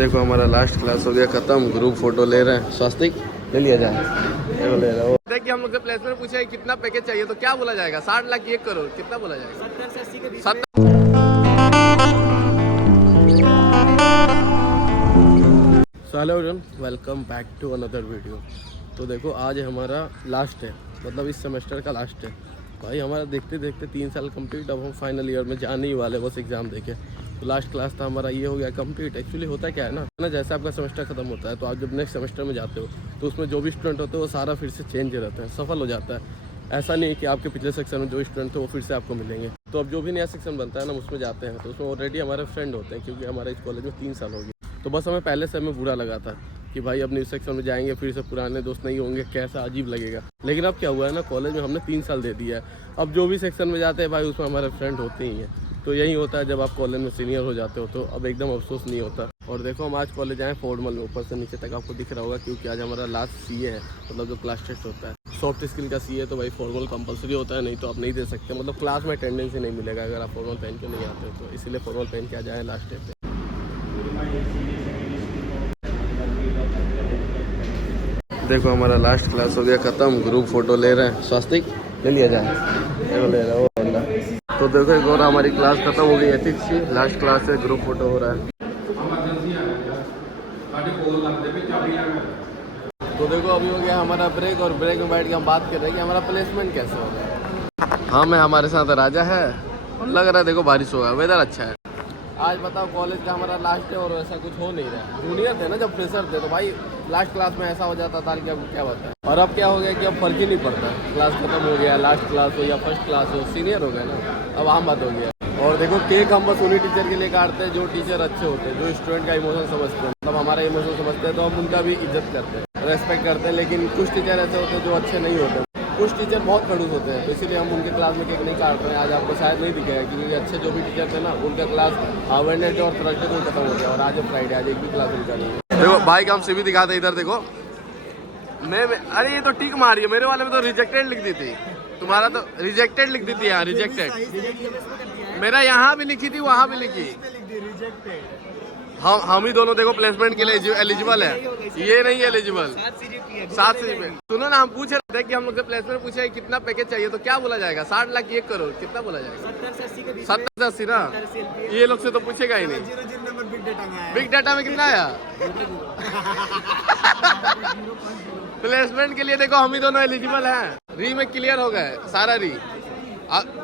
देखो हमारा last class हो गया खत्म, ग्रुप फोटो ले रहे हैं। स्वास्तिक ले लिया जाए, ले रहा देखिए हम लोग से प्लेसमेंट पूछा कितना पैकेज चाहिए तो क्या बोला जाएगा? 60 लाख 1 करोड़ कितना बोला जाएगा? 70 से 80 के बीच। Hello welcome back to another video. तो देखो आज हमारा लास्ट है, मतलब इस सेमेस्टर का लास्ट है भाई। हमारा देखते देखते 3 साल कंप्लीट, अब हम फाइनल ईयर में जाने ही वाले बस एग्ज़ाम देके। तो लास्ट क्लास था हमारा, ये हो गया कंप्लीट। एक्चुअली होता क्या है ना जैसे आपका सेमेस्टर खत्म होता है तो आप जब नेक्स्ट सेमेस्टर में जाते हो तो उसमें जो भी स्टूडेंट होते हैं वो सारा फिर से चेंज रहता है, सफल हो जाता है। ऐसा नहीं है कि आपके पिछले सेक्शन में जो स्टूडेंट थे वो फिर से आपको मिलेंगे। तो अब जो भी नया सेक्शन बनता है ना उसमें जाते हैं तो उसमें ऑलरेडी हमारे फ्रेंड होते हैं, क्योंकि हमारे इस कॉलेज में 3 साल हो गए। तो बस हमें पहले से हमें बुरा लगा था कि भाई अब न्यू सेक्शन में जाएंगे फिर से पुराने दोस्त नहीं होंगे, कैसा अजीब लगेगा। लेकिन अब क्या हुआ है ना, कॉलेज में हमने 3 साल दे दिया है। अब जो भी सेक्शन में जाते हैं भाई उसमें हमारे फ्रेंड होते ही हैं। तो यही होता है जब आप कॉलेज में सीनियर हो जाते हो तो अब एकदम अफसोस नहीं होता। और देखो हम आज कॉलेज आए फॉर्मल में, ऊपर से नीचे तक आपको दिख रहा होगा, क्योंकि आज हमारा लास्ट सीए है, मतलब जो क्लास टेस्ट होता है सॉफ्ट स्किल का सीए। तो भाई फॉर्मल कंपलसरी होता है, नहीं तो आप नहीं दे सकते, मतलब क्लास में अटेंडेंस ही नहीं मिलेगा अगर आप फॉर्मल पहन के नहीं आते हो। तो इसीलिए फॉर्मल पहन के आ जाए लास्ट डे पे। देखो हमारा लास्ट क्लास हो गया खत्म, ग्रुप फोटो ले रहे हैं। स्वास्तिक ले लिया जाए, ले रहा है। तो देखो एक और हमारी क्लास खत्म हो गई एथिक्स की, लास्ट क्लास है, ग्रुप फोटो हो रहा है। तो देखो अभी हो गया हमारा ब्रेक, और ब्रेक में बैठ के हम बात कर रहे हैं कि हमारा प्लेसमेंट कैसे होगा। हाँ मैं हमारे साथ राजा है, लग रहा है देखो बारिश होगा, वेदर अच्छा है आज। बताओ कॉलेज का हमारा लास्ट है और ऐसा कुछ हो नहीं रहा है। जूनियर थे ना जब फ्रेशर थे तो भाई लास्ट क्लास में ऐसा हो जाता था कि अब क्या बताएं। और अब क्या हो गया कि अब फर्क ही नहीं पड़ता, क्लास खत्म हो गया, लास्ट क्लास हो या फर्स्ट क्लास हो, सीनियर हो गया ना, अब आम बात हो गया। और देखो केक हम बस उन्हीं टीचर के लिए काटते हैं जो टीचर अच्छे होते हैं, जो स्टूडेंट का इमोशन समझते हैं, मतलब हमारा इमोशन समझते हैं, तो हम उनका भी इज्जत करते हैं, रेस्पेक्ट करते हैं। लेकिन कुछ टीचर ऐसे होते हैं जो अच्छे नहीं होते, कुछ टीचर बहुत खड़ूस होते हैं, तो इसीलिए हम उनके क्लास में केक नहीं काट रहे हैं। आज आपको शायद नहीं दिखेगा क्योंकि अच्छे जो भी टीचर थे ना उनका क्लास वेडनेसडे और थर्सडे को खत्म हो गया, और आज फ्राइडे, आज एक भी क्लास उनका नहीं है। देखो भाई का हम सीवी दिखाते इधर देखो। मैं अरे ये तो टिक मारी है, मेरे वाले में तो रिजेक्टेड लिख दी थी, तुम्हारा तो रिजेक्टेड लिख दी थी यहाँ, रिजेक्टेड। मेरा यहाँ भी लिखी थी वहाँ भी लिखी। हम ही दोनों देखो प्लेसमेंट के लिए एलिजिबल है, ये नहीं एलिजिबल। 7 CGPA। सुनो ना हम पूछ रहे थे कि हम लोग से प्लेसमेंट पूछे कितना पैकेज चाहिए तो क्या बोला जाएगा? 60 लाख 1 करोड़ कितना बोला जाएगा? 70 से 80 ना, ये लोग से तो पूछेगा ही नहीं। बिग डाटा में कितना आया? प्लेसमेंट के लिए देखो हम ही दोनों एलिजिबल हैं। री में क्लियर हो गए सारा री,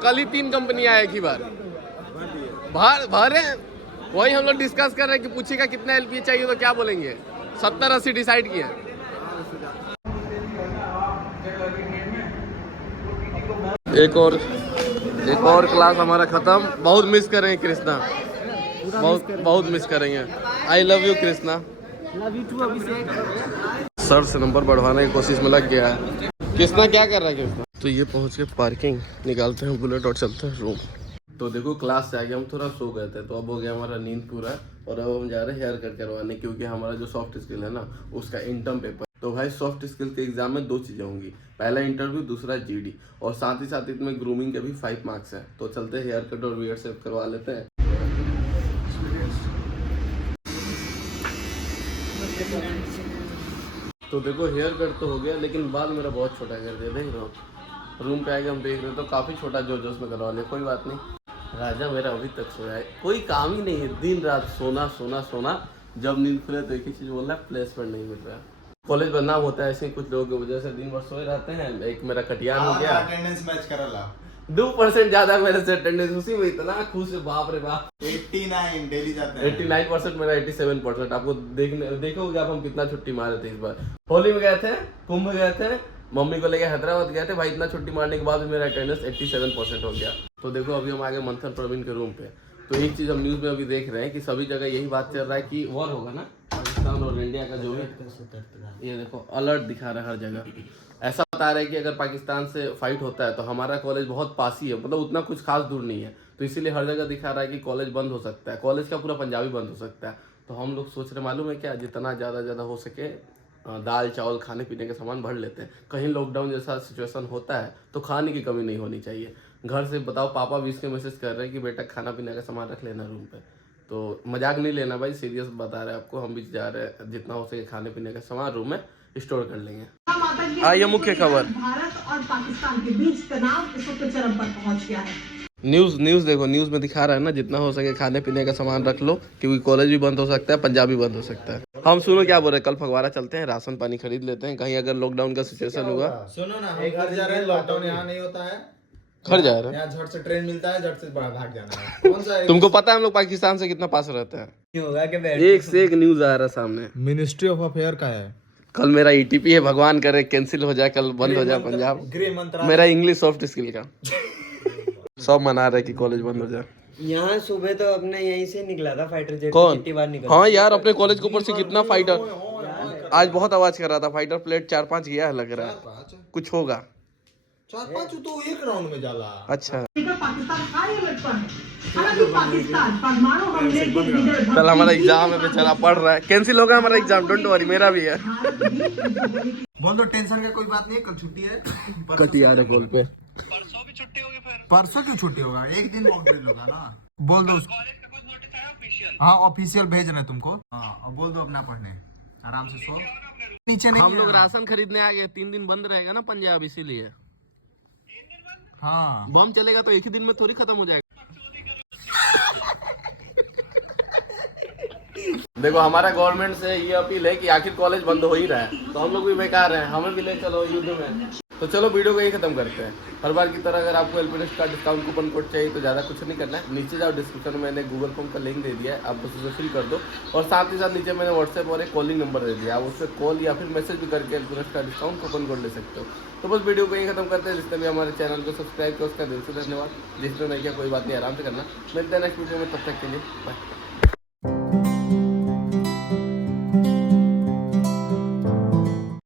कल ही 3 कंपनी आए एक ही बार भरे। वही हम लोग डिस्कस कर रहे हैं कि पूछेगा कितना LPA चाहिए तो क्या बोलेंगे? 70-80 डिसाइड किया। एक और क्लास हमारा खत्म। बहुत मिस करेंगे कृष्णा, बहुत मिस करेंगे। I love you Krishna. Sir से नंबर बढ़वाने की कोशिश में लग गया है। कृष्णा क्या कर रहा है कृष्णा? तो ये पहुंच के पार्किंग निकालते हैं बुलेट और चलते हैं रूम। तो देखो क्लास से आगे हम थोड़ा सो गए थे, तो अब हो गया हमारा नींद पूरा, और अब हम जा रहे हैं हेयर कट करवाने, क्योंकि हमारा जो सॉफ्ट स्किल है ना उसका इंटर्म पेपर। तो भाई सॉफ्ट स्किल के एग्जाम में 2 चीजें होंगी, पहला इंटरव्यू, दूसरा GD, और साथ ही साथ इसमें ग्रूमिंग के भी 5 मार्क्स है। तो चलते हैं हेयर कट और बियर्ड शेव करवा लेते हैं। तो देखो हेयर कट तो हो गया, लेकिन बाल मेरा बहुत छोटा कर दिया, देख रहे हो। रूम पे आके हम देख रहे हो तो काफी छोटा जोश में करवा लिया, कोई बात नहीं। राजा मेरा अभी तक सोया है, कोई काम ही नहीं है, दिन रात सोना सोना सोना। जब नींद खुले तो एक ही चीज बोलना है, प्लेसमेंट नहीं मिल रहा। कॉलेज बदनाम होता है ऐसे कुछ लोगों की वजह से, दिन भर सोए रहते हैं। एक मेरा कटियान हो गया, अटेंडेंस मैच करला 2% ज्यादा मेरे से अटेंडेंस, उसी में इतना खुश है, बाप रे बाप। 89 डेली जाते हैं। 89% मेरा 87%। आपको देखोगे आप हम कितना छुट्टी मारे थे इस बार। होली में गए थे, कुंभ गए थे, मम्मी को लेके हैदराबाद गए थे भाई, इतना छुट्टी मारने के बाद भी मेरा अटेंडेंस 87% हो गया। तो देखो अभी हम आगे मंथन प्रवीण के रूम पे। तो एक चीज हम न्यूज में अभी देख रहे हैं कि सभी जगह यही बात चल रहा है कि वॉर होगा ना पाकिस्तान और इंडिया का, जो भी ये देखो अलर्ट दिखा रहा है हर जगह। ऐसा बता रहे हैं कि अगर पाकिस्तान से फाइट होता है तो हमारा कॉलेज बहुत पास ही है, मतलब उतना कुछ खास दूर नहीं है। तो इसीलिए हर जगह दिखा रहा है कि कॉलेज बंद हो सकता है, कॉलेज का पूरा पंजाबी बंद हो सकता है। तो हम लोग सोच रहे मालूम है क्या, जितना ज़्यादा हो सके दाल चावल खाने पीने के सामान भर लेते हैं। कहीं लॉकडाउन जैसा सिचुएशन होता है तो खाने की कमी नहीं होनी चाहिए। घर से बताओ पापा भी इसके मैसेज कर रहे हैं कि बेटा खाना पीने का सामान रख लेना रूम पे। तो मजाक नहीं लेना भाई, सीरियस बता रहे हैं आपको, हम भी जा रहे हैं, जितना हो सके खाने पीने का सामान रूम में स्टोर कर लेंगे। आइए मुख्य खबर। भारत और पाकिस्तान के बीच तनाव इस वक्त चरम पर पहुंच गया है। न्यूज़ देखो, न्यूज़ में दिखा रहा है ना, जितना हो सके खाने पीने का सामान रख लो, क्योंकि कॉलेज भी बंद हो सकता है, पंजाब भी बंद हो सकता है। हम सुनो क्या बोल रहे हैं, कल फगवाड़ा चलते हैं, राशन पानी खरीद लेते हैं, कहीं अगर लॉकडाउन का सिचुएशन होगा। सुनो ना, हम घर जा रहे हैं, लॉकडाउन यहाँ नहीं होता है, घर जा रहे हैं, यहाँ झट से ट्रेन मिलता है, झट से भाग जाना है। कौन सा तुमको पता है हम लोग पाकिस्तान से कितना पास रहते हैं। एक से एक न्यूज आ रहा है सामने। मिनिस्ट्री ऑफ अफेयर का है। कल मेरा ETP है, भगवान करे कैंसिल हो जाए, कल बंद हो जाए पंजाब। गृह मंत्रालय मेरा इंग्लिश सॉफ्ट स्किल का सब मना रहे कि कॉलेज बंद हो जाए। यहाँ सुबह तो अपने यहीं से निकला था फाइटर जेट, कौन? कितनी बार निकला। हाँ यार, अपने कॉलेज के ऊपर से कितना फाइटर, आज बहुत आवाज कर रहा था, फाइटर प्लेट 4-5 गया है, लग रहा है कुछ होगा। 4-5 तो एक राउंड में जाला। अच्छा, पाकिस्तान हाई अलर्ट पर है। हालांकि पाकिस्तान परमाणु हमले की लीडर कल हमारा एग्जाम है, बेचारा पढ़ रहा है, कैंसिल होगा हमारा एग्जाम, डोंट वरी, मेरा भी है। बोल दो टेंशन का कोई बात नहीं है, कल छुट्टी है। कटिया रे कॉल पे। परसों भी छुट्टी होगी, फिर परसों क्यों छुट्टी होगा, एक दिन मॉक ड्रिल होगा ना। बोल दो हाँ, ऑफिशियल भेज रहे हैं तुमको। हाँ, और बोल दो अपना पढ़ने, आराम से सो, नीचे नहीं। हम लोग राशन खरीदने आ गए, 3 दिन बंद रहेगा ना पंजाब, इसीलिए। हाँ, बम चलेगा तो एक ही दिन में थोड़ी खत्म हो जाएगा। देखो, हमारा गवर्नमेंट से ये अपील है कि आखिर कॉलेज बंद हो ही रहा है, तो हम लोग भी बेकार हैं, हमें भी ले चलो युद्ध में। तो चलो वीडियो को यही खत्म करते हैं। हर बार की तरह अगर आपको एलपीनेस्ट का डिस्काउंट कूपन कोड चाहिए तो ज़्यादा कुछ नहीं करना है, नीचे जाओ, डिस्क्रिप्शन में मैंने गूगल फॉर्म का लिंक दे दिया है, आप बस उसे फिल कर दो, और साथ ही साथ नीचे मैंने व्हाट्सएप और एक कॉलिंग नंबर दे दिया, आप उससे कॉल या फिर मैसेज भी करके एलपीनेस्ट का डिस्काउंट कूपन कोड ले सकते हो। तो बस वीडियो को यही खत्म करते हैं। जिसने भी हमारे चैनल को सब्सक्राइब किया उसका दिल से धन्यवाद, जिसने नहीं किया कोई बात नहीं, आराम से करना। मिलते हैं नेक्स्ट वीडियो में, तब तक के लिए बाय।